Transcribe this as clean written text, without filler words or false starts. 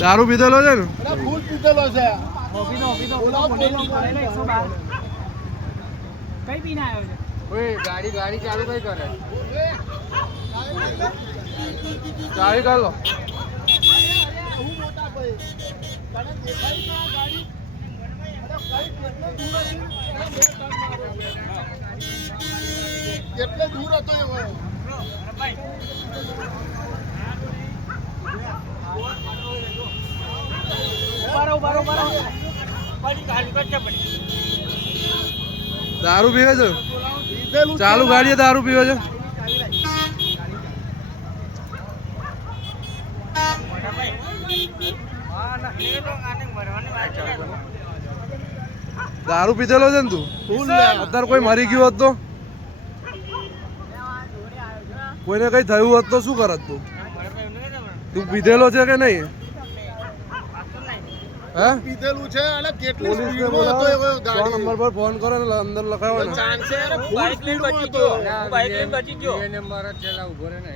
દારૂ પીધેલો છે ને? ફૂલ પીધેલો છે. કઈ પીને આવ્યો છે? ઓય ગાડી ચાલુ કઈ કરે? ગાડી કાઢ લો. હું મોટા ભાઈ તને દેખાઈ ના ગાડી કેટલે દૂર હતો એવો દારૂ પીવે છે? ચાલુ ગાડીએ દારૂ પીવે છે? દારૂ પીધેલો છે ને તું? અત્યારે કોઈ મરી ગયું હોત તો? કોઈને કઈ થયું હોત તો શું કરત તું? તું પીધેલો છે કે નહીં? હે પીધેલું છે અને કેટલી પોલીસને સ્પીડમાં હતો એવો બોલાવો, ગાડી નંબર પર ફોન કરો ને અંદર લખાવો ને. ચાન્સ છે ફૂલ સ્પીડમાં હતો. બાઈક લઈને બચી ગયો. નંબર જ ચલા ઉભો રહે ને